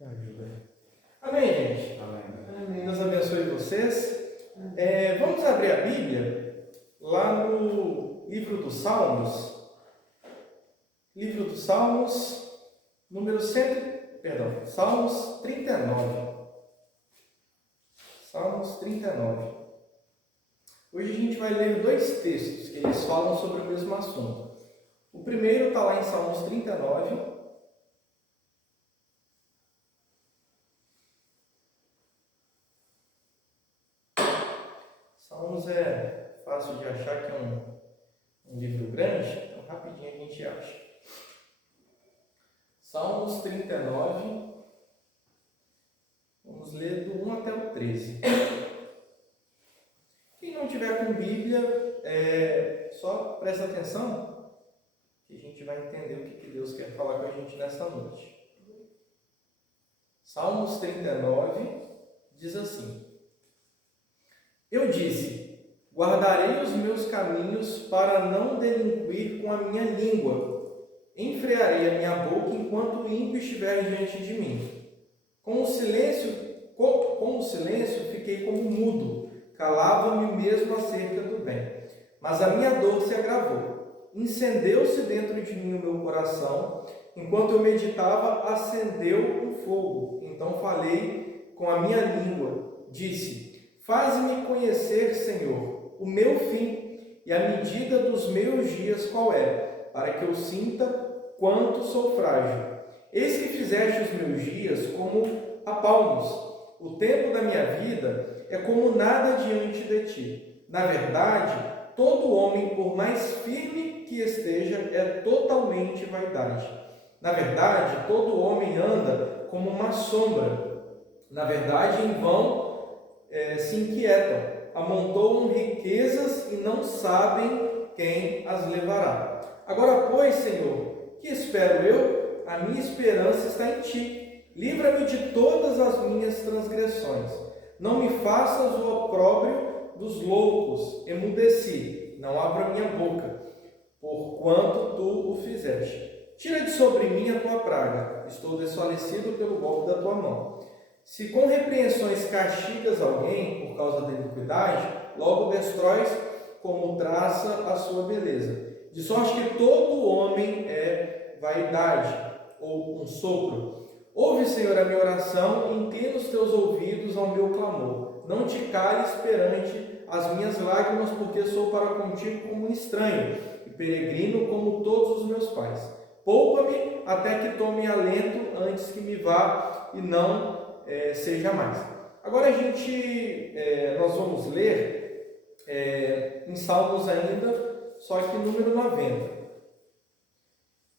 Me ajuda aí. Amém, gente? Amém. Deus abençoe vocês. Vamos abrir a Bíblia lá no livro dos Salmos. Livro dos Salmos, Salmos 39. Salmos 39. Hoje a gente vai ler dois textos que eles falam sobre o mesmo assunto. O primeiro está lá em Salmos 39. Salmos é fácil de achar, que é um livro grande, então rapidinho a gente acha. Salmos 39, vamos ler do 1 até o 13. Quem não tiver com Bíblia, só presta atenção, que a gente vai entender o que Deus quer falar com a gente nesta noite. Salmos 39 diz assim: Eu disse, guardarei os meus caminhos para não delinquir com a minha língua. Enfrearei a minha boca enquanto o ímpio estiver diante de mim. Com o silêncio fiquei como mudo, calava-me mesmo acerca do bem. Mas a minha dor se agravou. Incendeu-se dentro de mim o meu coração. Enquanto eu meditava, acendeu um fogo. Então falei com a minha língua. Disse, faze-me conhecer, Senhor, o meu fim e a medida dos meus dias qual é, para que eu sinta quanto sou frágil. Eis que fizeste os meus dias como apalmos. O tempo da minha vida é como nada diante de ti. Na verdade, todo homem, por mais firme que esteja, é totalmente vaidade. Na verdade, todo homem anda como uma sombra. Na verdade, em vão se inquietam. Amontoam riquezas e não sabem quem as levará. Agora, pois, Senhor, que espero eu? A minha esperança está em ti. Livra-me de todas as minhas transgressões. Não me faças o opróbrio dos loucos. Emudeci, não abra minha boca, porquanto tu o fizeste. Tira de sobre mim a tua praga. Estou desfalecido pelo golpe da tua mão. Se com repreensões castigas alguém por causa da iniquidade, logo destróis como traça a sua beleza. De sorte que todo homem é vaidade, ou um sopro. Ouve, Senhor, a minha oração, inclina os teus ouvidos ao meu clamor. Não te cales perante as minhas lágrimas, porque sou para contigo como um estranho, e peregrino como todos os meus pais. Poupa-me até que tome alento antes que me vá e não seja mais. Agora nós vamos ler em Salmos ainda, só que número 90.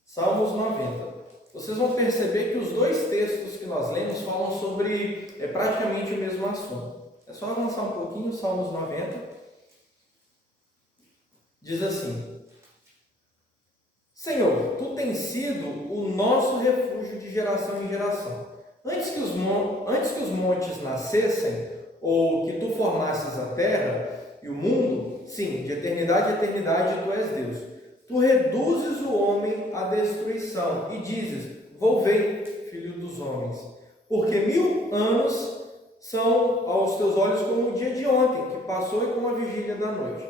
Salmos 90. Vocês vão perceber que os dois textos que nós lemos falam sobre praticamente o mesmo assunto. É só avançar um pouquinho, Salmos 90. Diz assim: Senhor, tu tens sido o nosso refúgio de geração em geração. Antes que os montes nascessem, ou que tu formasses a terra e o mundo, sim, de eternidade a eternidade tu és Deus. Tu reduzes o homem à destruição e dizes, volvei, filho dos homens. Porque 1000 anos são aos teus olhos como o dia de ontem, que passou e como a vigília da noite.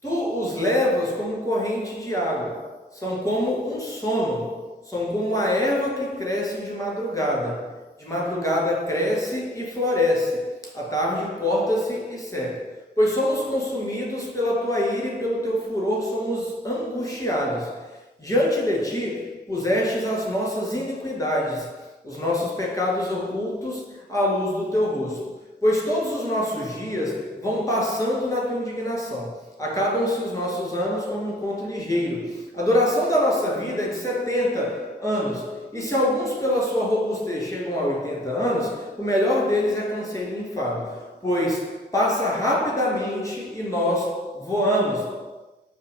Tu os levas como corrente de água, são como um sono, são como a erva que cresce de madrugada. De madrugada cresce e floresce, à tarde corta-se e seca. Pois somos consumidos pela tua ira e pelo teu furor somos angustiados. Diante de ti pusestes as nossas iniquidades, os nossos pecados ocultos à luz do teu rosto. Pois todos os nossos dias vão passando na tua indignação. Acabam-se os nossos anos como um conto ligeiro. A duração da nossa vida é de 70 anos. E se alguns pela sua robustez chegam a 80 anos, o melhor deles é canseiro e enfado. Pois passa rapidamente e nós voamos.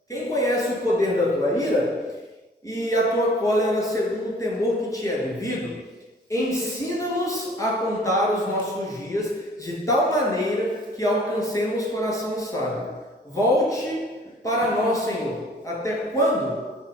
Quem conhece o poder da tua ira e a tua cólera segundo o temor que te é devido? Ensina-nos a contar os nossos dias de tal maneira que alcancemos coração sábio. Volte para nós, Senhor, até quando?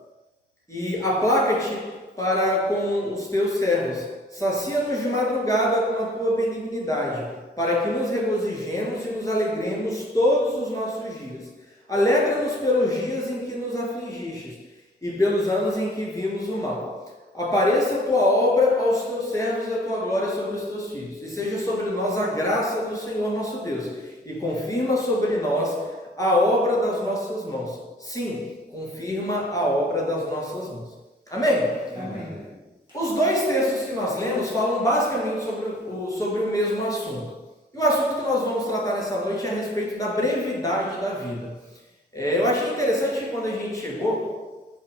E aplaca-te para com os teus servos. sacia-nos de madrugada com a tua benignidade, para que nos regozijemos e nos alegremos todos os nossos dias. Alegra-nos pelos dias em que nos afligiste e pelos anos em que vimos o mal. Apareça a tua obra aos teus servos e a tua glória sobre os teus filhos, e seja sobre nós a graça do Senhor nosso Deus, e confirma sobre nós a obra das nossas mãos. Sim, confirma a obra das nossas mãos. Amém? Amém. Os dois textos que nós lemos falam basicamente sobre o mesmo assunto. E o assunto que nós vamos tratar nessa noite é a respeito da brevidade da vida. Eu achei interessante que quando a gente chegou,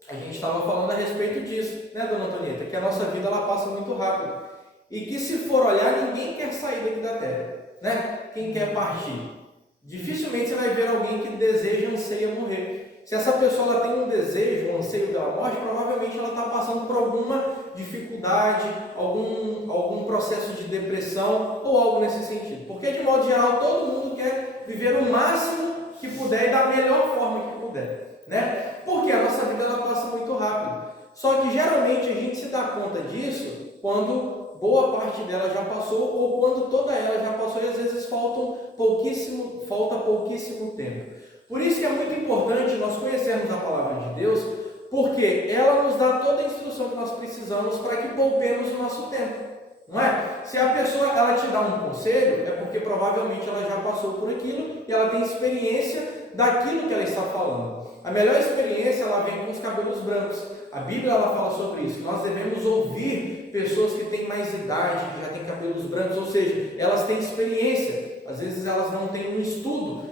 a gente estava falando a respeito disso, né, dona Antonieta? Que a nossa vida ela passa muito rápido. E que se for olhar, ninguém quer sair daqui da terra, né? Quem quer partir? Dificilmente você vai ver alguém que deseja, anseia morrer. Se essa pessoa ela tem um desejo, um anseio pela morte, provavelmente ela está passando por alguma dificuldade, algum processo de depressão ou algo nesse sentido. Porque, de modo geral, todo mundo quer viver o máximo que puder e da melhor forma que puder, né? Porque a nossa vida ela passa muito rápido. Só que geralmente a gente se dá conta disso quando boa parte dela já passou ou quando toda ela já passou e às vezes falta pouquíssimo tempo. Por isso que é muito importante nós conhecermos a palavra de Deus, porque ela nos dá toda a instrução que nós precisamos para que poupemos o nosso tempo. Não é? Se a pessoa ela te dá um conselho, é porque provavelmente ela já passou por aquilo e ela tem experiência daquilo que ela está falando. A melhor experiência ela vem com os cabelos brancos. A Bíblia ela fala sobre isso. Nós devemos ouvir pessoas que têm mais idade, que já têm cabelos brancos, ou seja, elas têm experiência. Às vezes elas não têm um estudo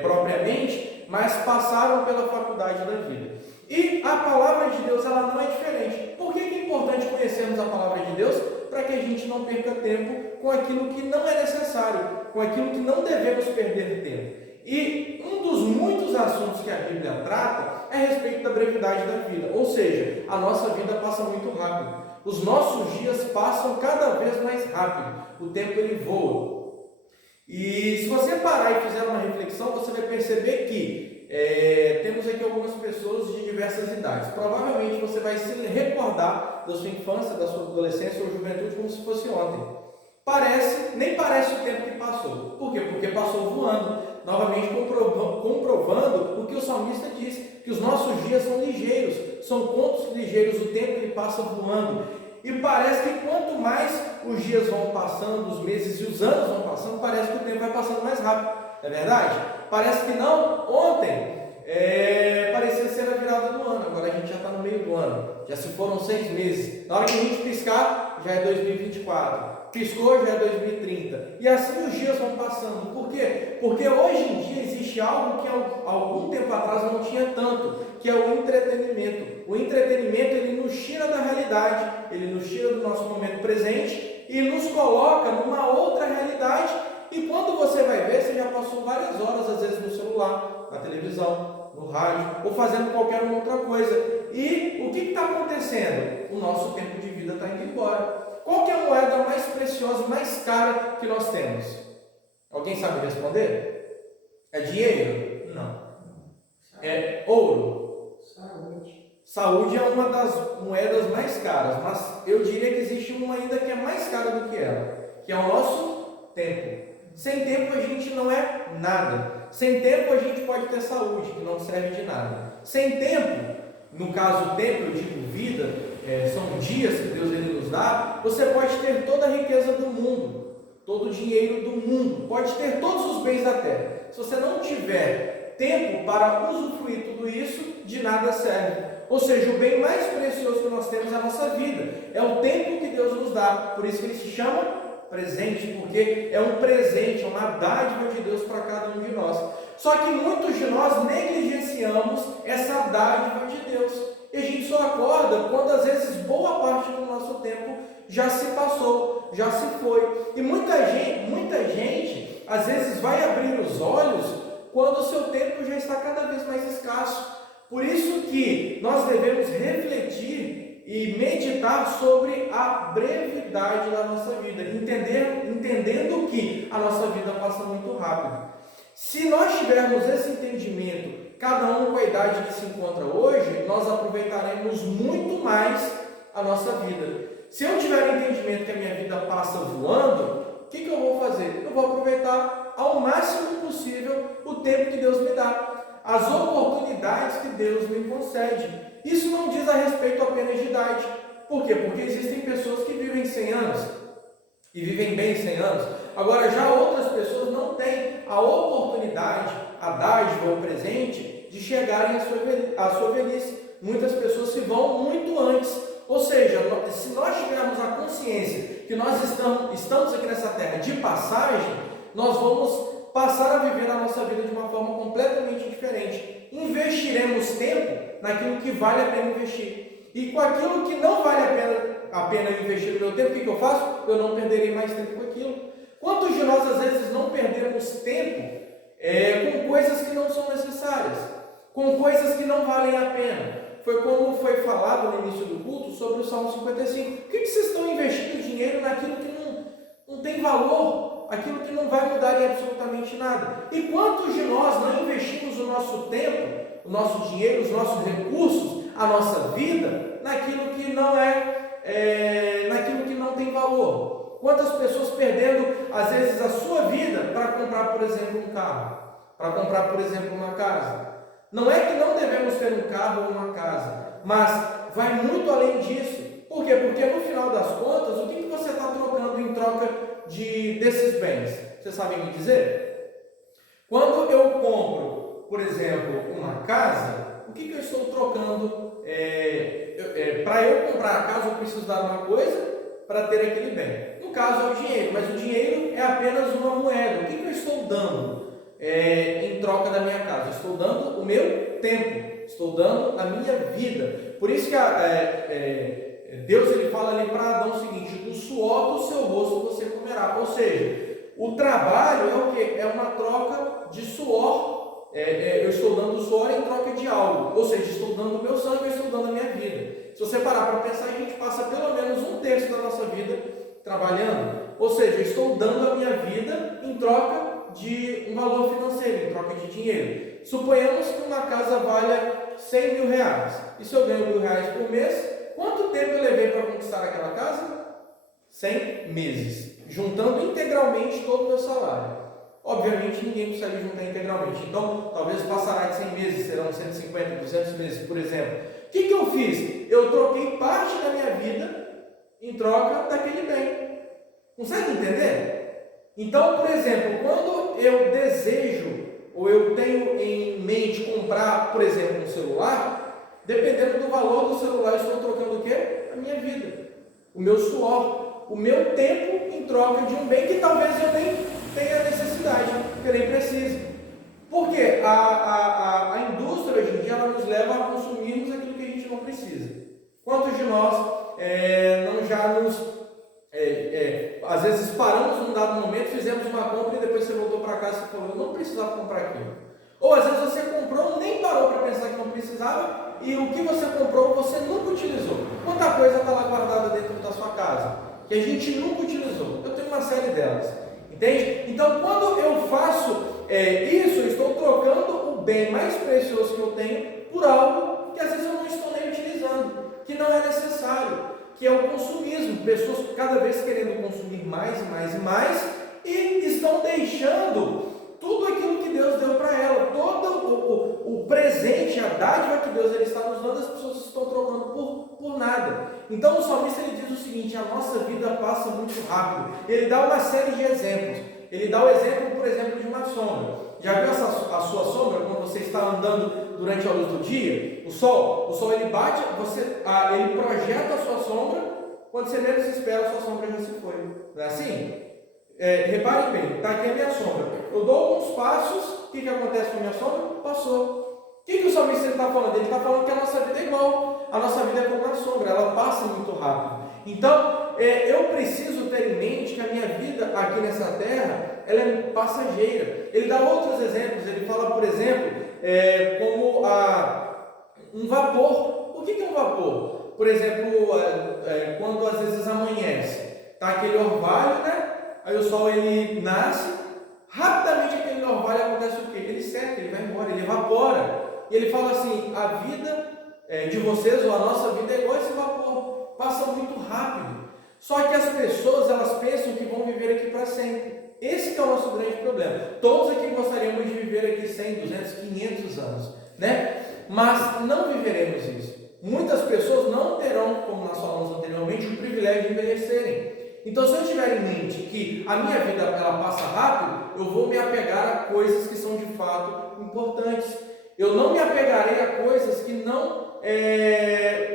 propriamente, mas passaram pela faculdade da vida. E a palavra de Deus ela não é diferente. Por que é importante conhecermos a palavra de Deus? Para que a gente não perca tempo com aquilo que não é necessário, com aquilo que não devemos perder tempo. E um dos muitos assuntos que a Bíblia trata é a respeito da brevidade da vida, ou seja, a nossa vida passa muito rápido. Os nossos dias passam cada vez mais rápido, o tempo ele voa. E se você parar e fizer uma reflexão, você vai perceber que temos aqui algumas pessoas de diversas idades. Provavelmente você vai se recordar da sua infância, da sua adolescência ou juventude como se fosse ontem. Nem parece o tempo que passou. Por quê? Porque passou voando. Novamente comprovando o que o salmista disse, que os nossos dias são ligeiros, são contos ligeiros, o tempo ele passa voando. E parece que quanto mais os dias vão passando, os meses e os anos vão passando, parece que o tempo vai passando mais rápido. Não é verdade? Parece que não. Ontem parecia ser a virada do ano, agora a gente já está no meio do ano. Já se foram 6 meses. Na hora que a gente piscar, já é 2024. Piscou, já é 2030. E assim os dias vão passando. Por quê? Porque hoje em dia existe algo que algum tempo atrás não tinha tanto, que é o entretenimento. O entretenimento ele nos tira da realidade, ele nos tira do nosso momento presente e nos coloca numa outra realidade. E quando você vai ver, você já passou várias horas, às vezes no celular, na televisão, no rádio, ou fazendo qualquer outra coisa. E o que está acontecendo? O nosso tempo de vida está indo embora. Qual que é a moeda mais preciosa e mais cara que nós temos? Alguém sabe responder? É dinheiro? Não. É ouro? Saúde. Saúde é uma das moedas mais caras, mas eu diria que existe uma ainda que é mais cara do que ela, que é o nosso tempo. Sem tempo a gente não é nada. Sem tempo a gente pode ter saúde, que não serve de nada. Sem tempo, no caso tempo, eu digo vida, são dias que Deus ele nos dá, você pode ter toda a riqueza do mundo, todo o dinheiro do mundo, pode ter todos os bens da terra. Se você não tiver tempo para usufruir tudo isso, de nada serve. Ou seja, o bem mais precioso que nós temos é a nossa vida, é o tempo que Deus nos dá. Por isso que ele se chama presente, porque é um presente, é uma dádiva de Deus para cada um de nós. Só que muitos de nós negligenciamos essa dádiva de Deus. E a gente só acorda quando às vezes boa parte do nosso tempo já se passou, já se foi. E muita gente às vezes vai abrir os olhos quando o seu tempo já está cada vez mais escasso. Por isso que nós devemos refletir e meditar sobre a brevidade da nossa vida, entendendo que a nossa vida passa muito rápido. Se nós tivermos esse entendimento, cada um com a idade que se encontra hoje, nós aproveitaremos muito mais a nossa vida. Se eu tiver entendimento entendimento que a minha vida passa voando, o que eu vou fazer? Eu vou aproveitar ao máximo possível o tempo que Deus me dá, as oportunidades que Deus me concede. Isso não diz a respeito apenas de idade. Por quê? Porque existem pessoas que vivem 100 anos e vivem bem 100 anos. Agora, já outras pessoas não têm a oportunidade, a dádiva, o presente de chegarem à sua velhice. Muitas pessoas se vão muito antes. Ou seja, se nós tivermos a consciência que nós estamos aqui nessa terra de passagem, nós vamos passar a viver a nossa vida de uma forma completamente diferente. Investiremos tempo naquilo que vale a pena investir. E com aquilo que não vale a pena investir o meu tempo, o que eu faço? Eu não perderei mais tempo com aquilo. Quantos de nós, às vezes, não perdemos tempo com coisas que não são necessárias, com coisas que não valem a pena? Foi como foi falado no início do culto sobre o Salmo 55. Por que vocês estão investindo dinheiro naquilo que não tem valor, aquilo que não vai mudar em absolutamente nada? E quantos de nós não investimos o nosso tempo, o nosso dinheiro, os nossos recursos, a nossa vida, naquilo que naquilo que não tem valor? Quantas pessoas perdendo, às vezes, a sua vida para comprar, por exemplo, um carro, para comprar, por exemplo, uma casa? Não é que não devemos ter um carro ou uma casa, mas vai muito além disso. Por quê? Porque no final das contas, o que você está trocando em troca desses bens? Vocês sabem me dizer? Quando eu compro, por exemplo, uma casa, o que eu estou trocando? Para eu comprar a casa, eu preciso dar uma coisa para ter aquele bem. No caso é o dinheiro, mas o dinheiro é apenas uma moeda. O que eu estou dando em troca da minha casa? Eu estou dando o meu tempo, estou dando a minha vida. Por isso que Deus ele fala ali para Adão o seguinte: do suor do seu rosto você comerá. Ou seja, o trabalho é o quê? É uma troca de suor. Eu estou dando o suor em troca de algo. Ou seja, estou dando o meu sangue, eu estou dando a minha vida. Se você parar para pensar, a gente passa pelo menos um terço da nossa vida trabalhando. Ou seja, eu estou dando a minha vida em troca de um valor financeiro, em troca de dinheiro. Suponhamos que uma casa valha 100 mil reais. E se eu ganho R$1.000 por mês, quanto tempo eu levei para conquistar aquela casa? 100 meses, juntando integralmente todo o meu salário. Obviamente ninguém consegue juntar integralmente, então talvez passará de 100 meses, serão 150, 200 meses, por exemplo. O que eu fiz? Eu troquei parte da minha vida em troca daquele bem. Consegue entender? Então, por exemplo, quando eu desejo ou eu tenho em mente comprar, por exemplo, um celular, dependendo do valor do celular, eu estou trocando o quê? A minha vida, o meu suor, o meu tempo em troca de um bem que talvez eu nem tenha necessidade, que eu nem precise. Porque a indústria hoje em dia ela nos leva a consumirmos aquilo que a gente não precisa. Quantos de nós não já nos às vezes paramos num dado momento, fizemos uma compra e depois você voltou para casa e falou: eu não precisava comprar aquilo. Ou às vezes você comprou, nem parou para pensar que não precisava, e o que você comprou você nunca utilizou. Quanta coisa está lá guardada dentro da sua casa que a gente nunca utilizou? Eu tenho uma série delas, entende? Então quando eu faço isso, eu estou trocando o bem mais precioso que eu tenho por algo que às vezes eu não estou nem utilizando, que não é necessário, que é o consumismo. Pessoas cada vez querendo consumir mais e mais e mais, e estão deixando tudo aquilo que Deus deu para ela, todo o presente, a dádiva que Deus ele está nos dando, as pessoas estão trocando por nada. Então o salmista ele diz o seguinte: a nossa vida passa muito rápido. Ele dá uma série de exemplos. Ele dá o exemplo, por exemplo, de uma sombra. Já viu a sua sombra quando você está andando durante a luz do dia? O sol ele bate, ele projeta a sua sombra, quando você menos espera, a sua sombra já se foi. Não é assim? Reparem bem, está aqui a minha sombra. Eu dou alguns passos, o que acontece com a minha sombra? Passou. O que o salmista está falando? Ele está falando que a nossa vida é igual. A nossa vida é como uma sombra, ela passa muito rápido. Então, eu preciso ter em mente que a minha vida aqui nessa terra, ela é passageira. Ele dá outros exemplos. Ele fala, por exemplo, como um vapor. O que é um vapor? Por exemplo, quando às vezes amanhece, está aquele orvalho, né? Aí o sol ele nasce, rapidamente aquele orvalho acontece o quê? Ele seca, ele vai embora, ele evapora. E ele fala assim: a vida de vocês, ou a nossa vida é igual esse vapor, passa muito rápido. Só que as pessoas, elas pensam que vão viver aqui para sempre. Esse que é o nosso grande problema. Todos aqui gostaríamos de viver aqui 100, 200, 500 anos, né? Mas não viveremos isso. Muitas pessoas não terão, como nós falamos anteriormente, o privilégio de envelhecerem. Então, se eu tiver em mente que a minha vida ela passa rápido, eu vou me apegar a coisas que são de fato importantes. Eu não me apegarei a coisas que não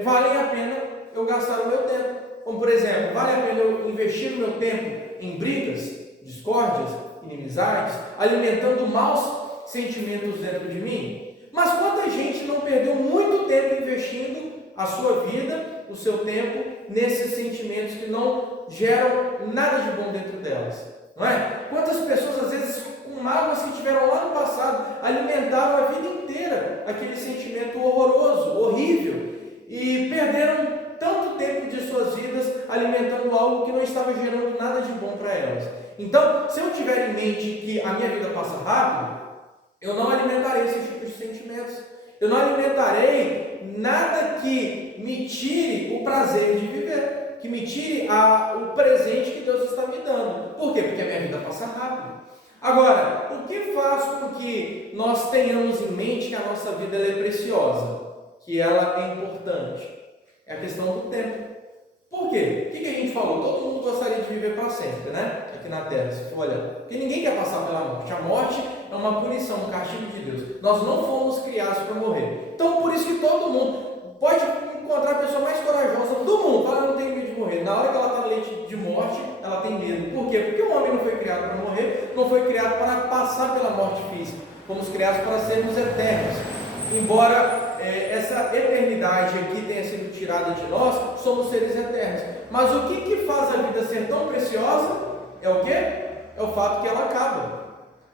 valem a pena eu gastar o meu tempo. Como, por exemplo, vale a pena eu investir o meu tempo em brigas, discórdias, inimizades, alimentando maus sentimentos dentro de mim? Mas quanta gente não perdeu muito tempo investindo a sua vida, o seu tempo, nesses sentimentos que não geram nada de bom dentro delas, não é? Quantas pessoas, às vezes, com mágoas que tiveram lá no passado, alimentaram a vida inteira aquele sentimento horroroso, horrível, e perderam tanto tempo de suas vidas alimentando algo que não estava gerando nada de bom para elas. Então, se eu tiver em mente que a minha vida passa rápido, eu não alimentarei esse tipo de sentimentos. Eu não alimentarei nada que me tire o prazer de viver, que me tire o presente que Deus está me dando. Por quê? Porque a minha vida passa rápido. Agora, o que faz com que nós tenhamos em mente que a nossa vida ela é preciosa, que ela é importante? É a questão do tempo. Por quê? O que a gente falou? Todo mundo gostaria de viver para sempre, né? Aqui na Terra, se for olhar. Porque ninguém quer passar pela morte. A morte é uma punição, um castigo de Deus. Nós não fomos criados para morrer. Então, por isso que todo mundo pode encontrar a pessoa mais corajosa do mundo. Fala, eu não tenho medo de morrer. Na hora que ela está no leite de morte, ela tem medo. Por quê? Porque o homem não foi criado para morrer, não foi criado para passar pela morte física. Fomos criados para sermos eternos. Embora essa eternidade aqui tenha sido tirada de nós, somos seres eternos. Mas o que faz a vida ser tão preciosa? É o quê? É o fato que ela acaba.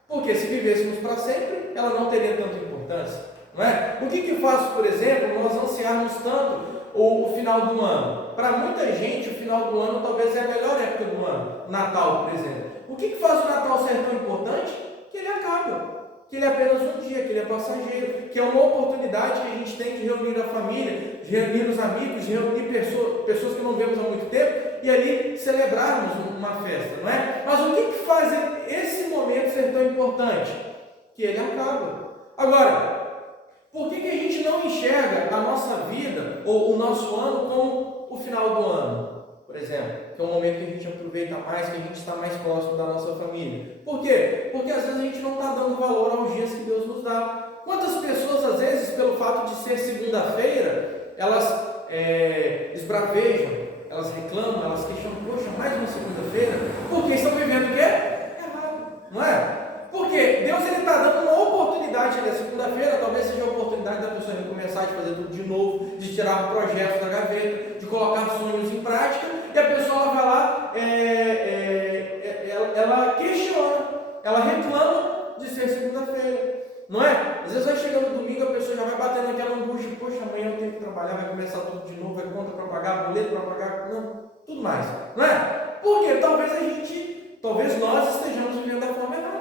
Porque se vivêssemos para sempre, ela não teria tanta importância, não é? O que faz, por exemplo, nós ansiarmos tanto o final do ano? Para muita gente, o final do ano talvez é a melhor época do ano. Natal, por exemplo. O que faz o Natal ser tão importante? Que ele acaba. Que ele é apenas um dia, que ele é passageiro, que é uma oportunidade que a gente tem de reunir a família, de reunir os amigos, de reunir pessoas que não vemos há muito tempo e ali celebrarmos uma festa, não é? Mas o que faz esse momento ser tão importante? Que ele acaba. Agora, por que a gente não enxerga a nossa vida ou o nosso ano como o final do ano? Por exemplo, que é um momento que a gente aproveita mais, que a gente está mais próximo da nossa família. Por quê? Porque às vezes a gente não está dando valor aos dias que Deus nos dá. Quantas pessoas, às vezes, pelo fato de ser segunda-feira, elas esbravejam, elas reclamam, elas questionam, poxa, mais uma segunda-feira? Porque estão vivendo o quê? Errado, não é? Porque Deus está dando uma oportunidade na segunda-feira, talvez seja a oportunidade da pessoa recomeçar, de fazer tudo de novo, de tirar projetos da gaveta, de colocar sonhos em prática, e a pessoa ela vai lá, ela questiona, ela reclama de ser segunda-feira, não é? Às vezes vai chegando domingo, a pessoa já vai batendo aquela angústia, poxa, amanhã eu tenho que trabalhar, vai começar tudo de novo, vai conta para pagar, boleto para pagar, não, tudo mais, não é? Porque talvez nós estejamos vivendo da forma errada.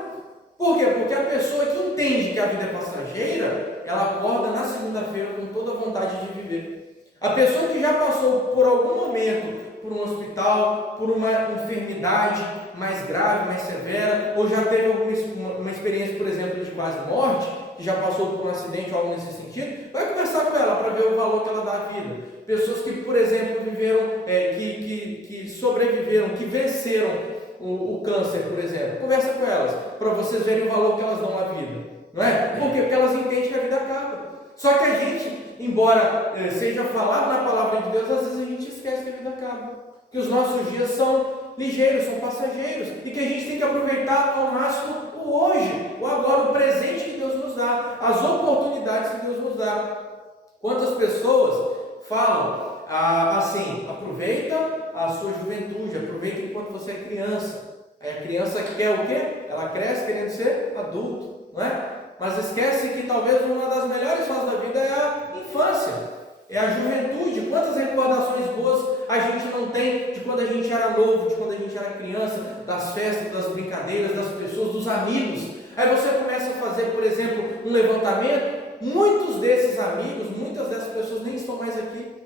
Por quê? Porque a pessoa que entende que a vida é passageira, ela acorda na segunda-feira com toda a vontade de viver. A pessoa que já passou por algum momento por um hospital, por uma enfermidade mais grave, mais severa, ou já teve uma experiência, por exemplo, de quase morte, que já passou por um acidente ou algo nesse sentido, vai conversar com ela para ver o valor que ela dá à vida. Pessoas que, por exemplo, viveram, que sobreviveram, que venceram o câncer, por exemplo, conversa com elas, para vocês verem o valor que elas dão à vida, não é? Por quê? Porque elas entendem que a vida acaba. Só que a gente, embora seja falado na palavra de Deus, às vezes a gente esquece que a vida acaba, que os nossos dias são ligeiros, são passageiros, e que a gente tem que aproveitar ao máximo o hoje, o agora, o presente que Deus nos dá, as oportunidades que Deus nos dá. Quantas pessoas falam assim, aproveita a sua juventude, aproveita enquanto você é criança. Aí a criança quer o quê? Ela cresce querendo ser adulto, não é? Mas esquece que talvez uma das melhores fases da vida é a infância, é a juventude. Quantas recordações boas a gente não tem de quando a gente era novo, de quando a gente era criança, das festas, das brincadeiras, das pessoas, dos amigos. Aí você começa a fazer, por exemplo, um levantamento, muitos desses amigos, muitas dessas pessoas nem estão mais aqui,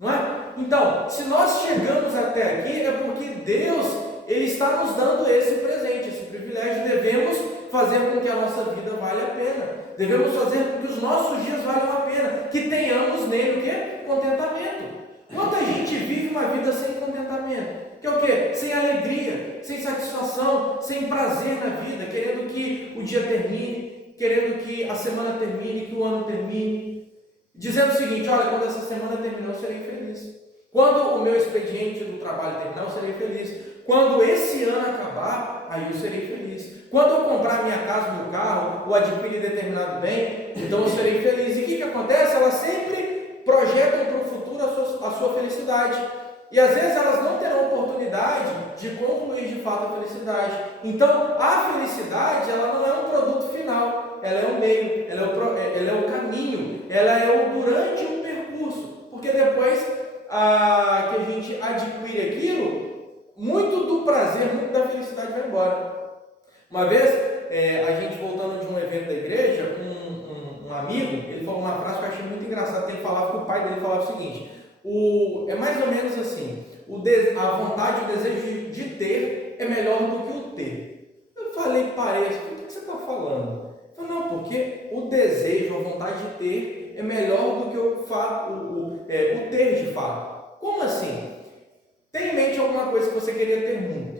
não é? Então, se nós chegamos até aqui, é porque Deus, Ele está nos dando esse presente, esse privilégio. Devemos fazer com que a nossa vida valha a pena. Devemos fazer com que os nossos dias valham a pena. Que tenhamos nele o quê? Contentamento. Quanta gente vive uma vida sem contentamento? Que é o quê? Sem alegria, sem satisfação, sem prazer na vida, querendo que o dia termine, querendo que a semana termine, que o ano termine, dizendo o seguinte: olha, quando essa semana terminar, eu serei feliz. Quando o meu expediente do trabalho terminar, eu serei feliz. Quando esse ano acabar, aí eu serei feliz. Quando eu comprar minha casa, meu carro, ou adquirir determinado bem, então eu serei feliz. E o que acontece? Elas sempre projetam para o futuro a sua felicidade. E às vezes elas não terão oportunidade de concluir de fato a felicidade. Então, a felicidade, ela não é um produto final, ela é o meio, ela é o caminho, ela é o durante o percurso. Porque depois que a gente adquire aquilo, muito do prazer, muito da felicidade vai embora. Uma vez, a gente voltando de um evento da igreja, um amigo, ele falou uma frase que eu achei muito engraçada. Ele falava que o pai dele falava o seguinte: é mais ou menos assim, a vontade, o desejo de ter é melhor do que o ter. Eu falei, parece, o que você está falando? Ele falou, não, porque o desejo, a vontade de ter é melhor do que o ter de fato. Como assim? Tem em mente alguma coisa que você queria ter muito?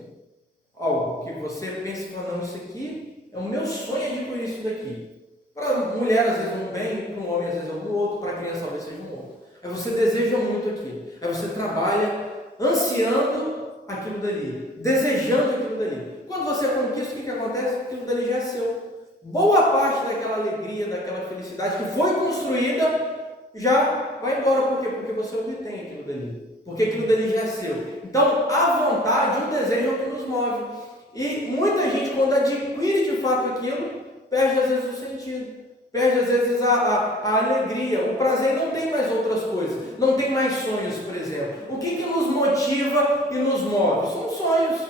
Algo que você pensa e fala, não, isso aqui é o meu sonho adquirir isso daqui. Para a mulher, às vezes, um bem, para um homem, às vezes, um outro, para a criança, talvez seja um outro. Aí você deseja muito aquilo. Aí você trabalha ansiando aquilo dali, desejando aquilo dali. Quando você conquista, o que acontece? Aquilo dali já é seu. Boa parte daquela alegria, daquela felicidade que foi construída, já vai embora. Por quê? Porque você obtém aquilo dali. Porque aquilo dali já é seu. Então, a vontade, o desejo é o que nos move. E muita gente, quando adquire de fato aquilo, perde às vezes o sentido. Perde às vezes a alegria, o prazer, não tem mais outras coisas, não tem mais sonhos, por exemplo. O que nos motiva e nos move? São sonhos.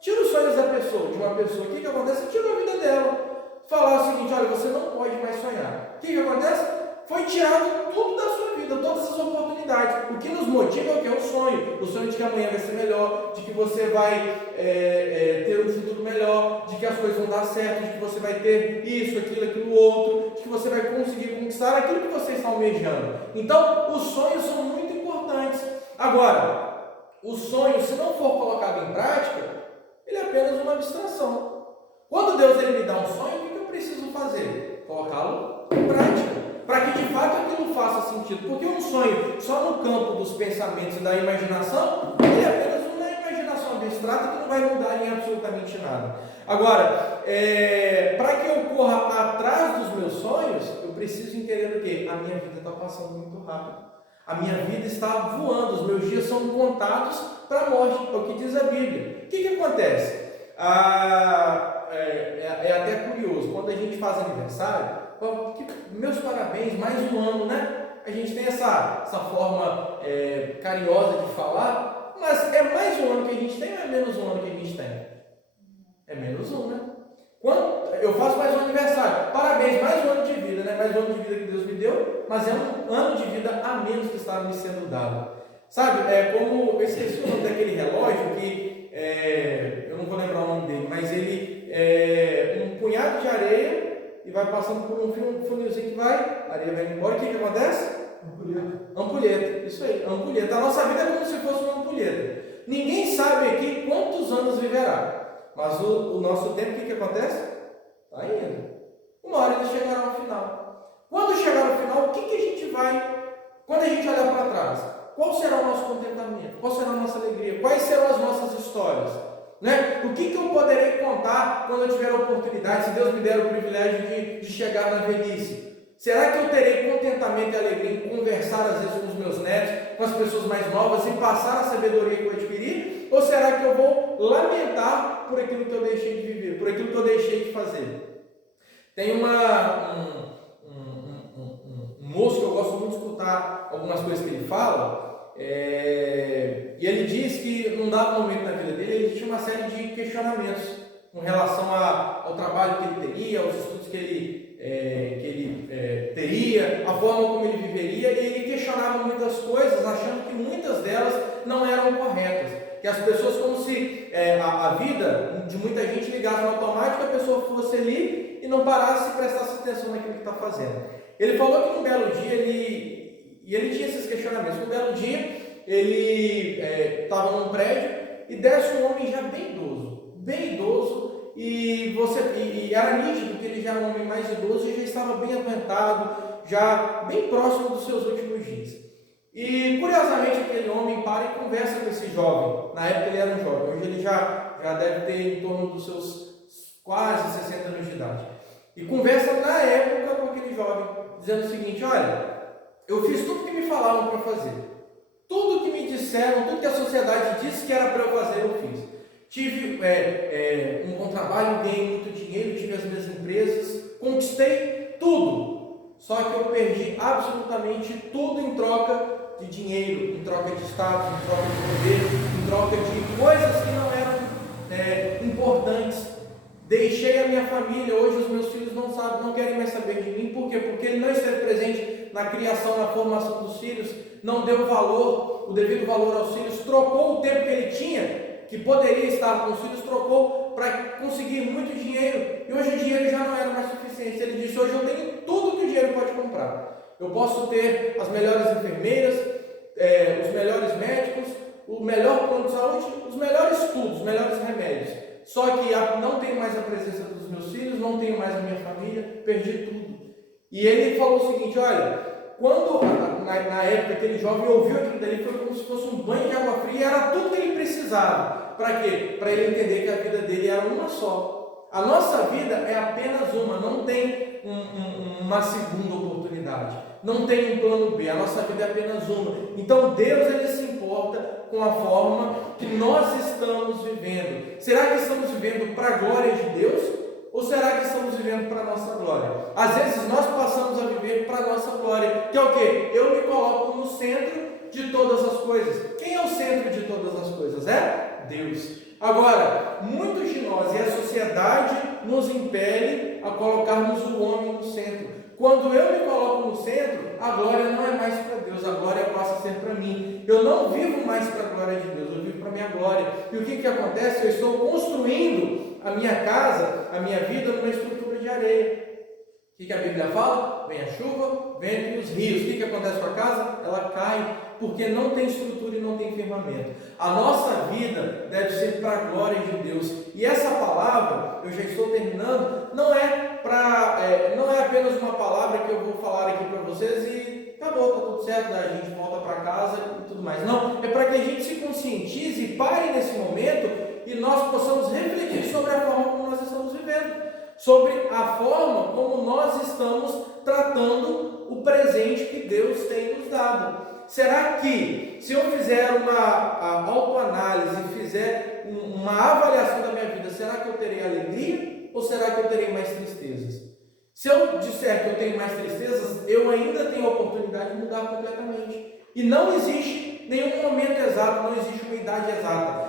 Tira os sonhos da pessoa, de uma pessoa, o que acontece? Tira a vida dela. Falar o seguinte: olha, você não pode mais sonhar. O que acontece? Foi tirado tudo da sua vida, todas as oportunidades. O que nos motiva é o que? É o sonho. O sonho de que amanhã vai ser melhor, de que você vai ter um futuro melhor, de que as coisas vão dar certo, de que você vai ter isso, aquilo outro, de que você vai conseguir conquistar aquilo que você está almejando. Então, os sonhos são muito importantes. Agora, o sonho, se não for colocado em prática, ele é apenas uma abstração. Quando Deus me dá um sonho, o que eu preciso fazer? Colocá-lo em prática, para que de fato aquilo faça sentido. Porque um sonho só no campo dos pensamentos e da imaginação, ele é apenas uma imaginação abstrata que não vai mudar em absolutamente nada. Agora, para que eu corra atrás dos meus sonhos, eu preciso entender o quê? A minha vida está passando muito rápido. A minha vida está voando, os meus dias são contados para a morte, é o que diz a Bíblia. O que acontece? É até curioso, quando a gente faz aniversário, meus parabéns, mais um ano, né? A gente tem essa forma carinhosa de falar, mas é mais um ano que a gente tem ou é menos um ano que a gente tem? É menos um, né? Quando eu faço mais um aniversário, parabéns, mais um ano de vida, né? Mais um ano de vida que Deus me deu, mas é um ano de vida a menos que está me sendo dado. Sabe, como eu esqueci o nome daquele relógio que eu não vou lembrar o nome dele, mas ele é um punhado de areia e vai passando por um funilzinho que vai, a areia vai embora. O que acontece? Ampulheta, isso aí, ampulheta. A nossa vida é como se fosse uma ampulheta. Ninguém sabe aqui quantos anos viverá, mas o nosso tempo, o que acontece? Está indo. Uma hora ele chegará ao final. Quando chegar ao final, o que a gente vai, quando a gente olhar para trás, qual será o nosso contentamento? Qual será a nossa alegria? Quais serão as nossas histórias? Né? O que eu poderei contar quando eu tiver a oportunidade, se Deus me der o privilégio de chegar na velhice? Será que eu terei contentamento e alegria em conversar às vezes com os meus netos, com as pessoas mais novas e passar a sabedoria que eu adquiri? Ou será que eu vou lamentar por aquilo que eu deixei de viver, por aquilo que eu deixei de fazer? Tem um moço que eu gosto muito de escutar algumas coisas que ele fala. E ele diz que num dado momento na vida dele ele tinha uma série de questionamentos com relação ao trabalho que ele teria, aos estudos que ele teria, a forma como ele viveria, e ele questionava muitas coisas, achando que muitas delas não eram corretas. Que as pessoas, como se a vida de muita gente ligasse no automático, a pessoa fosse ali e não parasse e prestasse atenção naquilo que está fazendo. Ele falou que num belo dia, ele tinha esses questionamentos. Num belo dia, ele estava num prédio e desce um homem já bem idoso, e era nítido que ele já era um homem mais idoso e já estava bem adoentado, já bem próximo dos seus últimos dias. E curiosamente aquele homem para e conversa com esse jovem. Na época ele era um jovem, hoje ele já deve ter em torno dos seus quase 60 anos de idade. E conversa na época com aquele jovem, dizendo o seguinte: olha, eu fiz tudo que me falaram para fazer. Tudo que me disseram, tudo que a sociedade disse que era para eu fazer, eu fiz. Tive um bom trabalho, ganhei muito dinheiro, tive as minhas empresas, conquistei tudo. Só que eu perdi absolutamente tudo em troca de dinheiro, em troca de status, em troca de poder, em troca de coisas que não eram importantes. Deixei a minha família, hoje os meus filhos não querem mais saber de mim. Por quê? Porque ele não esteve presente na criação, na formação dos filhos, não deu o devido valor aos filhos, trocou o tempo que ele tinha, que poderia estar com os filhos, trocou para conseguir muito dinheiro, e hoje o dinheiro já não era mais suficiente. Ele disse: hoje eu tenho tudo que o dinheiro pode comprar. Eu posso ter as melhores enfermeiras, os melhores médicos, o melhor plano de saúde, os melhores estudos, os melhores remédios. Só que não tenho mais a presença dos meus filhos, não tenho mais a minha família, perdi tudo. E ele falou o seguinte: olha, quando na época aquele jovem ouviu aquilo dali, foi como se fosse um banho de água fria, era tudo que ele precisava. Para quê? Para ele entender que a vida dele era uma só. A nossa vida é apenas uma, não tem uma segunda oportunidade, não tem um plano B, a nossa vida é apenas uma. Então Deus, ele se importa com a forma que nós estamos vivendo. Será que estamos vivendo para a glória de Deus? Ou será que estamos vivendo para a nossa glória? Às vezes nós passamos a viver para a nossa glória, que é o quê? Eu me coloco no centro de todas as coisas. Quem é o centro de todas as coisas? É Deus. Agora, muitos de nós e a sociedade nos impele a colocarmos o homem no centro. Quando eu me coloco no centro, a glória não é mais para Deus, a glória passa a ser para mim. Eu não vivo mais para a glória de Deus, eu vivo para a minha glória. E o que acontece? Eu estou construindo a minha casa, a minha vida, numa estrutura de areia. O que a Bíblia fala? Vem a chuva, vem os rios. O que acontece com a casa? Ela cai, porque não tem estrutura e não tem firmamento. A nossa vida deve ser para a glória de Deus. E essa palavra, eu já estou terminando, não é apenas uma palavra que eu vou falar aqui para vocês e acabou, está tudo certo, a gente volta para casa e tudo mais. Não, é para que a gente se conscientize e pare nesse momento e nós possamos refletir sobre a forma como nós estamos vivendo, sobre a forma como nós estamos tratando o presente que Deus tem nos dado. Será que, se eu fizer uma autoanálise, fizer uma avaliação da minha vida, será que eu terei alegria ou será que eu terei mais tristezas? Se eu disser que eu tenho mais tristezas, eu ainda tenho a oportunidade de mudar completamente. E não existe nenhum momento exato, não existe uma idade exata.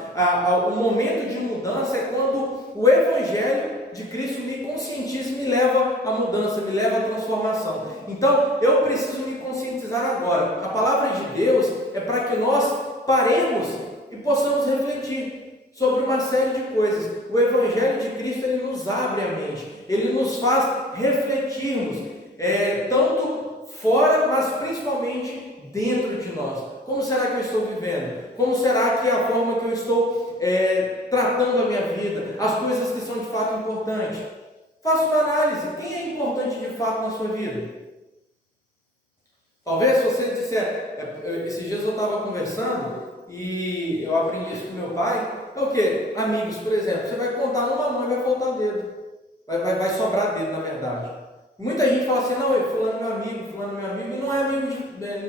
O momento de mudança é quando o Evangelho de Cristo me conscientiza e me leva à mudança, me leva à transformação. Então, eu preciso me conscientizar agora. A palavra de Deus é para que nós paremos e possamos refletir sobre uma série de coisas. O Evangelho de Cristo, ele nos abre a mente, ele nos faz refletirmos, tanto fora, mas principalmente dentro de nós. Como será que eu estou vivendo? Como será que é a forma que eu estou tratando a minha vida? As coisas que são de fato importantes. Faça uma análise. Quem é importante de fato na sua vida? Talvez você disser, esses dias eu estava conversando e eu aprendi isso com meu pai. É o quê? Amigos, por exemplo. Você vai contar numa mão e vai faltar dedo. Vai sobrar dedo, na verdade. Muita gente fala assim: não, fulano é meu amigo, fulano é meu amigo. E não é amigo,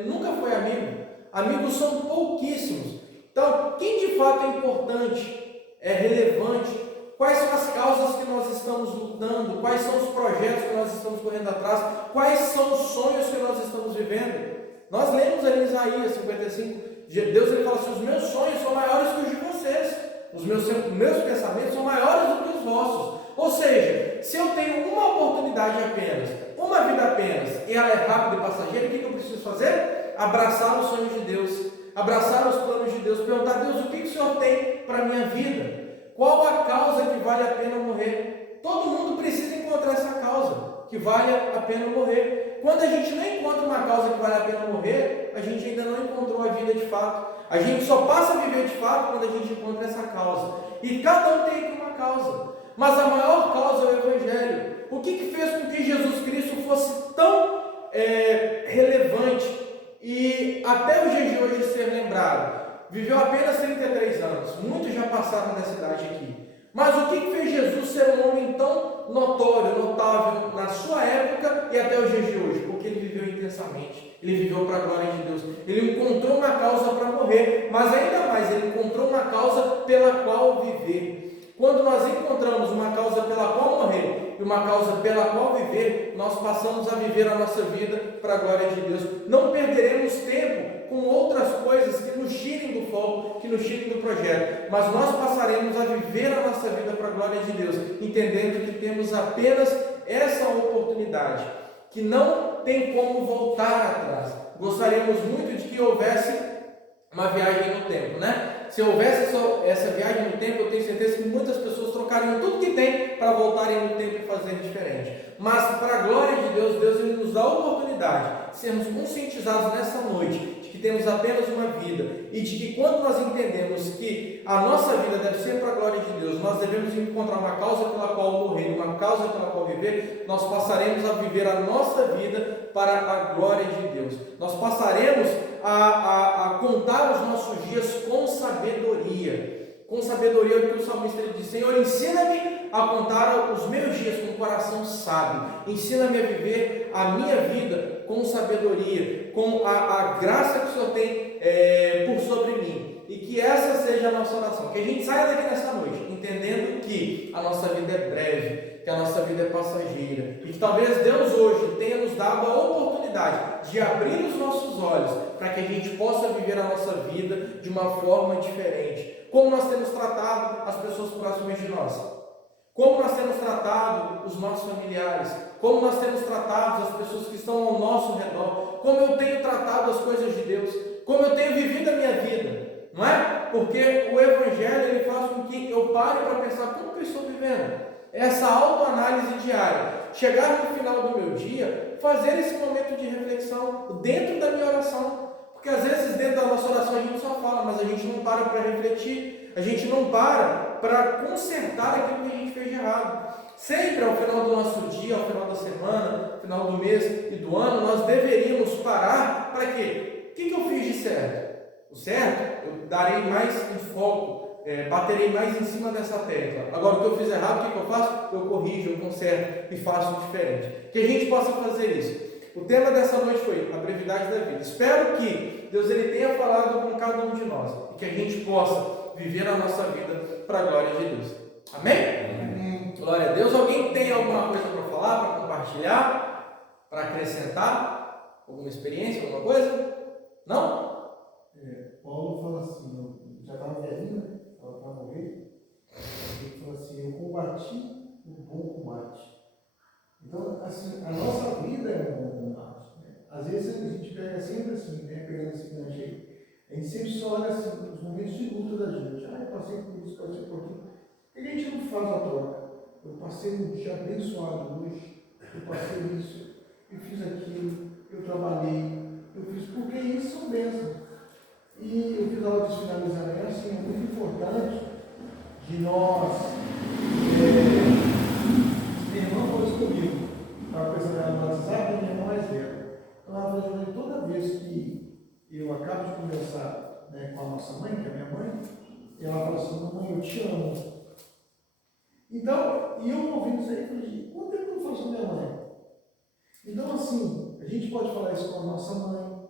nunca foi amigo. Amigos são pouquíssimos. Então, quem de fato é importante, é relevante? Quais são as causas que nós estamos lutando? Quais são os projetos que nós estamos correndo atrás? Quais são os sonhos que nós estamos vivendo? Nós lemos ali em Isaías 55, Deus ele fala assim: os meus sonhos são maiores que os de vocês, os meus pensamentos são maiores do que os vossos. Ou seja, se eu tenho uma oportunidade apenas, uma vida apenas, e ela é rápida e passageira, o que eu preciso fazer? abraçar os sonhos de Deus, abraçar os planos de Deus, perguntar: Deus, o que o Senhor tem para a minha vida? Qual a causa que vale a pena morrer? Todo mundo precisa encontrar essa causa que vale a pena morrer. Quando a gente não encontra uma causa que vale a pena morrer, a gente ainda não encontrou a vida de fato. A gente só passa a viver de fato quando a gente encontra essa causa. E cada um tem uma causa. Mas a maior causa é o Evangelho. O que fez com que Jesus Cristo fosse tão relevante e até os dias de hoje ser lembrado? Viveu apenas 33 anos. Muitos já passaram dessa idade aqui. Mas o que fez Jesus ser um homem tão notório, notável na sua época e até os dias de hoje? Porque ele viveu intensamente, ele viveu para a glória de Deus, ele encontrou uma causa para morrer, mas ainda mais, ele encontrou uma causa pela qual viver. Quando nós encontramos uma causa pela qual morrer e uma causa pela qual viver, nós passamos a viver a nossa vida para a glória de Deus. Não perderemos tempo com outras coisas que nos tirem do foco, que nos tirem do projeto, mas nós passaremos a viver a nossa vida para a glória de Deus, entendendo que temos apenas essa oportunidade, que não tem como voltar atrás. Gostaríamos muito de que houvesse uma viagem no tempo, né? Se houvesse essa viagem no tempo, eu tenho certeza que muitas pessoas trocariam tudo que tem para voltarem no tempo e fazer diferente. Mas para a glória de Deus, Deus ele nos dá a oportunidade de sermos conscientizados nessa noite de que temos apenas uma vida e de que quando nós entendemos que a nossa vida deve ser para a glória de Deus, nós devemos encontrar uma causa pela qual morrer, uma causa pela qual viver, nós passaremos a viver a nossa vida para a glória de Deus. Nós passaremos a contar os nossos dias com sabedoria. Com sabedoria, porque o salmista ele diz: Senhor, ensina-me a contar os meus dias com o coração sábio. Ensina-me a viver a minha vida com sabedoria, com a graça que o Senhor tem por sobre mim. E que essa seja a nossa oração. Que a gente saia daqui nessa noite entendendo que a nossa vida é breve, que a nossa vida é passageira. E que talvez Deus hoje tenha nos dado a oportunidade de abrir os nossos olhos para que a gente possa viver a nossa vida de uma forma diferente. Como nós temos tratado as pessoas próximas de nós, como nós temos tratado os nossos familiares, como nós temos tratado as pessoas que estão ao nosso redor, como eu tenho tratado as coisas de Deus, como eu tenho vivido a minha vida, não é? Porque o Evangelho ele faz com que eu pare para pensar como que eu estou vivendo, essa autoanálise diária, chegar no final do meu dia, fazer esse momento de reflexão dentro da minha oração. Porque às vezes dentro da nossa oração a gente só fala, mas a gente não para para refletir, a gente não para consertar aquilo que a gente fez de errado. Sempre ao final do nosso dia, ao final da semana, ao final do mês e do ano, nós deveríamos parar para quê? O que eu fiz de certo? O certo, eu darei mais foco, baterei mais em cima dessa tecla. Agora o que eu fiz errado, o que eu faço? Eu corrijo, eu conserto e faço diferente. Que a gente possa fazer isso. O tema dessa noite foi a brevidade da vida. Espero que Deus ele tenha falado com cada um de nós e que a gente possa viver a nossa vida para a glória de Deus. Amém? Amém. Glória a Deus. Alguém tem alguma coisa para falar, para compartilhar, para acrescentar? Alguma experiência, alguma coisa? Não? Paulo fala assim, eu já estava velhinho, né? Estava para morrer. Ele fala assim: eu combati o bom combate. Então, assim, a nossa vida é um bom combate. Né? Às vezes a gente pega sempre assim, né? Pegando esse gancho aí, a gente sempre só olha assim, os momentos de luta da gente. Eu passei por isso, passei por aquilo. Por que a gente não faz a troca? Eu passei um dia abençoado hoje, eu passei isso, eu fiz aquilo, eu trabalhei, eu fiz, porque isso são bênçãos. E eu fiz a aula de finalizamento, assim, é muito importante de nós. Minha irmã falou isso comigo, estava pensando no WhatsApp, minha irmã mais velha. Então ela falou que toda vez que eu acabo de conversar, né, com a nossa mãe, que é a minha mãe, ela fala assim: mamãe, eu te amo. Então, e eu ouvindo isso aí, eu falei: quanto tempo eu falo com minha mãe? Então, assim, a gente pode falar isso com a nossa mãe,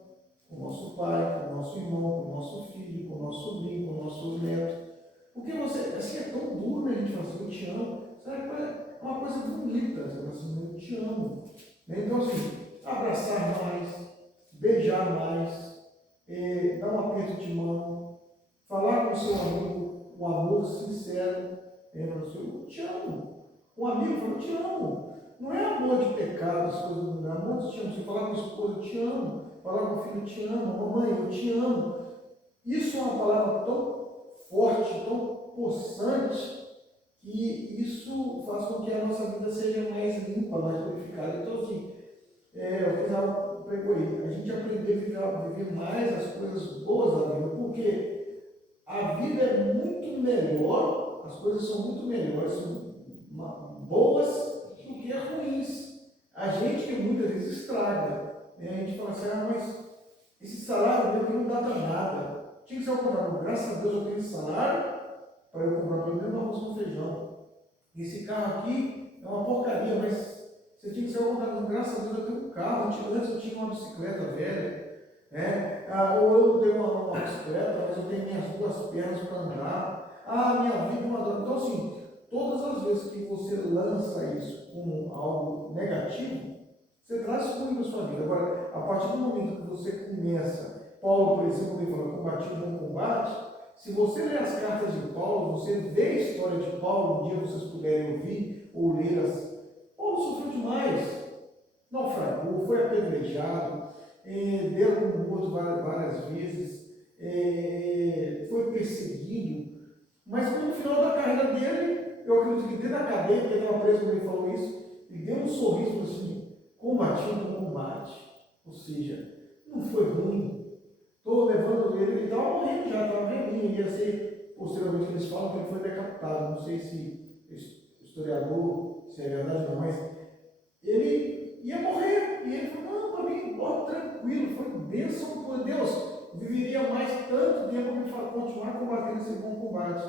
com o nosso pai, com o nosso irmão, com o nosso filho, com o nosso sobrinho, com o nosso neto. Porque você, assim, é tão duro, né? A gente fala assim: eu te amo. Sabe que é uma coisa bonita, você fala assim: eu te amo. Então, assim, abraçar mais, beijar mais, dar um aperto de mão, falar com o seu amigo um amor sincero. Ele fala assim: eu te amo. Um amigo fala: eu te amo. Não é amor de pecado, as coisas não é amor de te amo. Você falar com a esposa: eu te amo. falar com o filho, eu te amo, mamãe, eu te amo. Isso é uma palavra tão forte, tão possante, que isso faz com que a nossa vida seja mais limpa, mais purificada. Então, assim, eu fiz algo pregou aí, a gente aprender a viver mais as coisas boas da vida, porque a vida é muito melhor, as coisas são muito melhores, são boas do que ruins. A gente que muitas vezes estraga, né? A gente fala assim, mas esse salário dele não dá para nada. Tinha que ser ao contrário, graças a Deus eu tenho esse salário para eu comprar pelo menos arroz com feijão. Esse carro aqui é uma porcaria, mas você tinha que ser ao contrário, graças a Deus eu tenho um carro, antes eu tinha uma bicicleta velha, né? Ou eu não tenho uma bicicleta, mas eu tenho minhas duas pernas para andar. Minha vida é uma droga. Então, assim, todas as vezes que você lança isso como algo negativo, você traz ruim para a sua vida. Agora, a partir do momento que você começa, Paulo, por exemplo, ele fala, combati o bom combate. Se você ler as cartas de Paulo, você vê a história de Paulo, um dia vocês puderem ouvir ou ler Paulo sofreu demais, naufragou, foi apedrejado, deram um morto várias vezes, foi perseguido, mas no final da carreira dele, eu acredito que dentro da cadeia, porque ele estava preso quando ele falou isso, ele deu um sorriso assim, combati o bom combate, ou seja, não foi ruim. Estou levando ele estava morrendo já, estava velhinho, ele ia ser, posteriormente eles falam que ele foi decapitado, não sei se historiador, se é verdade ou não, mas ele ia morrer, e ele falou, não, para mim, tranquilo, foi bênção por Deus, viveria mais tanto tempo para continuar combatendo esse bom combate.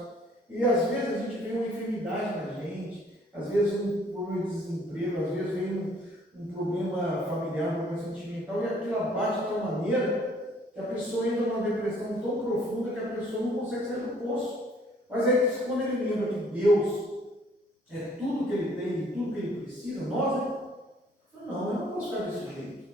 E às vezes a gente vê uma enfermidade na gente, às vezes um problema de desemprego, às vezes vem um problema familiar, um problema sentimental, e aquilo abate de tal maneira que a pessoa entra numa depressão tão profunda que a pessoa não consegue sair do poço. Mas aí, quando ele lembra que Deus é tudo que ele tem e tudo que ele precisa, não, eu não posso ficar desse jeito.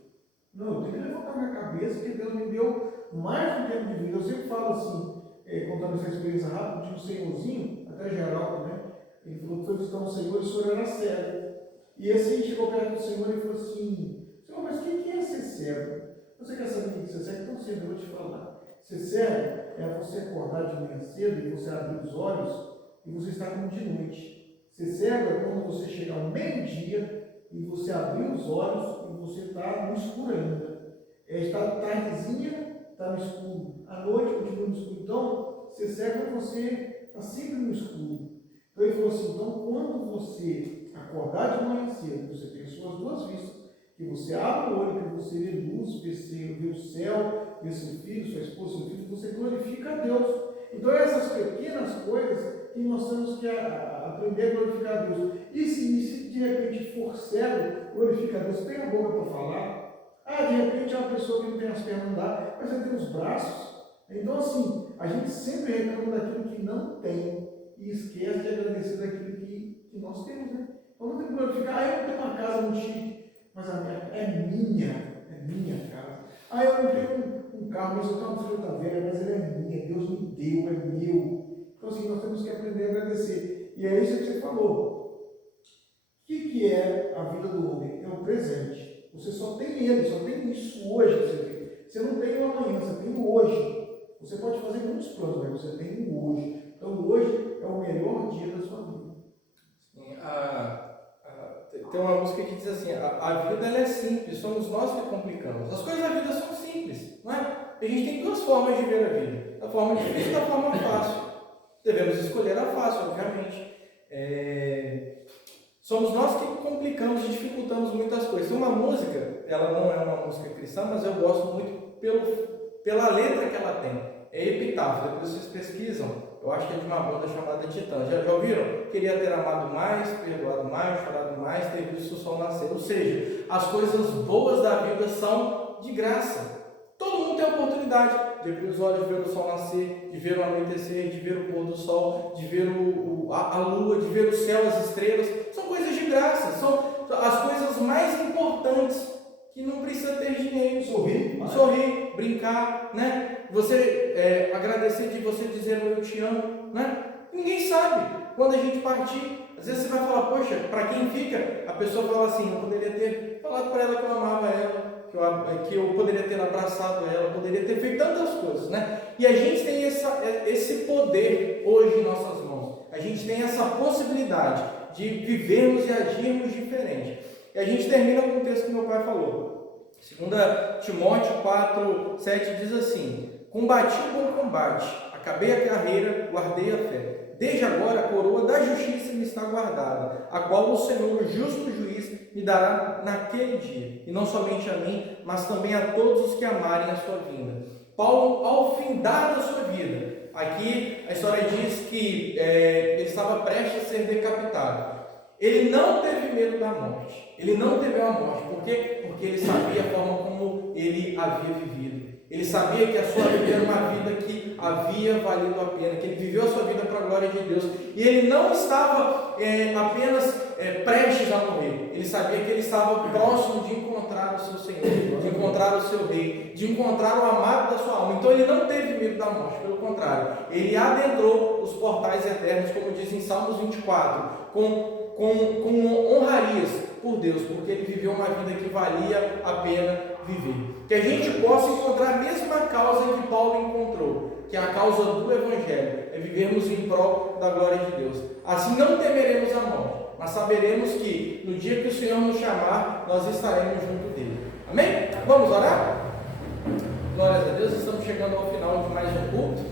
Não, eu tenho que levantar minha cabeça, que Deus me deu mais um tempo de vida. Eu sempre falo assim, contando essa experiência rápida, de um senhorzinho, até Geraldo, né? Ele falou que foi visitar um senhor e o senhor era cego. E esse chegou perto do senhor e falou assim, senhor, mas o que é ser cego? Você quer saber o que é ser cego? Então, sim, eu vou te falar. Ser cego é você acordar de manhã cedo e você abrir os olhos e você está como de noite. Ser cego é quando você chega ao meio-dia e você abrir os olhos e você está no escuro ainda. Está tardezinha, está no escuro. À noite continua no escuro. Então, ser cego é você está sempre no escuro. Então, ele falou assim, então, quando você acordar de manhã cedo, você tem as suas duas vistas, que você abre o olho, que você vê luz, vê o céu, vê seu filho, sua esposa, seu filho, você glorifica a Deus. Então, essas pequenas coisas que nós temos que aprender a glorificar a Deus. E se de repente for cego, glorifica a Deus, tem a boca para falar. De repente é uma pessoa que não tem as pernas, não dá, mas ele tem os braços. Então, assim, a gente sempre reclama daquilo que não tem e esquece de agradecer daquilo que nós temos, né? Então, não tem que glorificar, eu não tenho uma casa no Chile, mas a minha é minha casa. Eu não tenho um carro, mas eu tenho uma bicicleta velha, mas ela é minha, Deus me deu, é meu. Então, assim, nós temos que aprender a agradecer. E é isso que você falou. O que é a vida do homem? É o presente. Você só tem ele, só tem isso hoje que você tem. Você não tem o amanhã, você tem o hoje. Você pode fazer muitos planos, mas você tem o hoje. Então, o hoje é o melhor dia da sua vida. Tem uma música que diz assim, a vida ela é simples, somos nós que complicamos. As coisas da vida são simples, não é? A gente tem duas formas de ver a vida, da forma difícil e da forma fácil. Devemos escolher a fácil, obviamente. Somos nós que complicamos e dificultamos muitas coisas. Tem uma música, ela não é uma música cristã, mas eu gosto muito pela letra que ela tem. É Epitáfio, depois vocês pesquisam. Eu acho que é de uma banda chamada Titã. Já ouviram? Queria ter amado mais, perdoado mais, chorado mais, ter visto o sol nascer. Ou seja, as coisas boas da vida são de graça. Todo mundo tem a oportunidade de abrir os olhos, de ver o sol nascer, de ver o anoitecer, de ver o pôr do sol, de ver a lua, de ver o céu, as estrelas. São coisas de graça, são as coisas mais importantes que não precisa ter dinheiro. Sorrir, brincar, né? Você agradecer de você dizer eu te amo, né? Ninguém sabe. Quando a gente partir, às vezes você vai falar, poxa, para quem fica, a pessoa fala assim, eu poderia ter falado para ela que eu amava ela, que eu poderia ter abraçado ela, poderia ter feito tantas coisas, né? E a gente tem esse poder hoje em nossas mãos. A gente tem essa possibilidade de vivermos e agirmos diferente. E a gente termina com o texto que meu pai falou. 2 Timóteo 4, 7 diz assim: combati o bom combate, acabei a carreira, guardei a fé. Desde agora a coroa da justiça me está guardada, a qual o Senhor, o justo juiz, me dará naquele dia. E não somente a mim, mas também a todos os que amarem a sua vinda. Paulo, ao findar da sua vida, aqui a história diz que ele estava prestes a ser decapitado. Ele não teve medo da morte. Ele não temeu a morte. Por quê? Porque ele sabia a forma como ele havia vivido. Ele sabia que a sua vida era uma vida que havia valido a pena, que ele viveu a sua vida para a glória de Deus. E ele não estava apenas prestes a morrer. Ele sabia que ele estava próximo de encontrar o seu Senhor, de encontrar o seu Rei, de encontrar o amado da sua alma. Então ele não teve medo da morte, pelo contrário. Ele adentrou os portais eternos, como diz em Salmos 24, com honrarias por Deus, porque ele viveu uma vida que valia a pena viver. Que a gente possa encontrar a mesma causa que Paulo encontrou, que é a causa do Evangelho, é vivermos em prol da glória de Deus. Assim não temeremos a morte, mas saberemos que no dia que o Senhor nos chamar, nós estaremos junto dele. Amém? Vamos orar? Glórias a Deus, estamos chegando ao final de mais um culto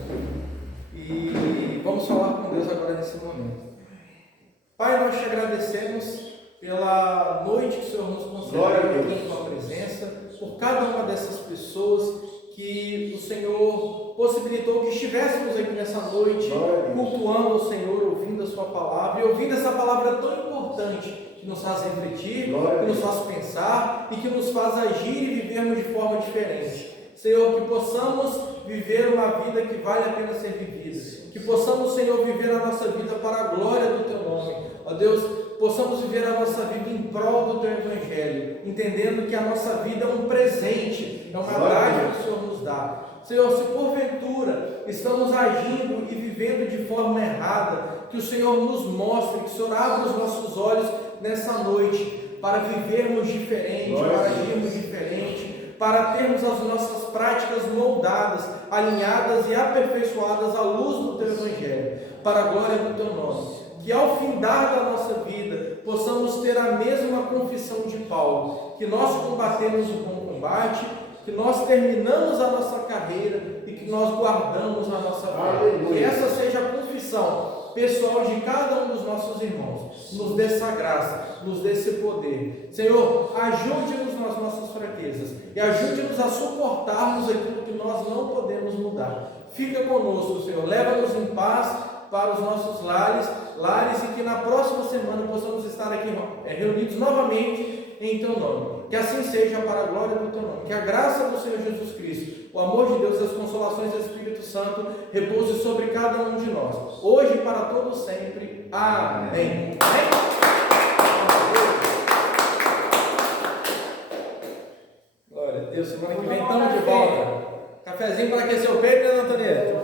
e vamos falar com Deus agora nesse momento. Pai, nós te agradecemos pela noite que o Senhor nos concedeu aqui em tua presença, por cada uma dessas pessoas que o Senhor possibilitou que estivéssemos aqui nessa noite, cultuando o Senhor, ouvindo a sua palavra e ouvindo essa palavra tão importante que nos faz refletir, que nos faz pensar e que nos faz agir e vivermos de forma diferente. Senhor, que possamos viver uma vida que vale a pena ser vivida, que possamos, Senhor, viver a nossa vida para a glória do Teu nome. Ó Deus, possamos viver a nossa vida em prol do Teu Evangelho, entendendo que a nossa vida é um presente, é uma dádiva que o Senhor nos dá. Senhor, se porventura estamos agindo e vivendo de forma errada, que o Senhor nos mostre, que o Senhor abra os nossos olhos nessa noite, para vivermos diferente, para agirmos diferente, para termos as nossas práticas moldadas, alinhadas e aperfeiçoadas à luz do Teu Evangelho, para a glória do Teu nome. Que ao findar da nossa vida, possamos ter a mesma confissão de Paulo, que nós combatemos o bom combate, que nós terminamos a nossa carreira e que nós guardamos a nossa vida. Que essa seja a confissão pessoal de cada um dos nossos irmãos. Nos dê essa graça, nos dê esse poder. Senhor, ajude-nos nas nossas fraquezas e ajude-nos a suportarmos aquilo que nós não podemos mudar. Fica conosco, Senhor. Leva-nos em paz para os nossos lares e que na próxima semana possamos estar aqui reunidos novamente em Teu nome. Que assim seja para a glória do Teu nome. Que a graça do Senhor Jesus Cristo, o amor de Deus e as consolações do Espírito Santo repouse sobre cada um de nós, hoje e para todos sempre. Amém. Amém. Glória a Deus. Semana que vem estamos de volta. Cafezinho para aquecer o peito, né, Antonieta?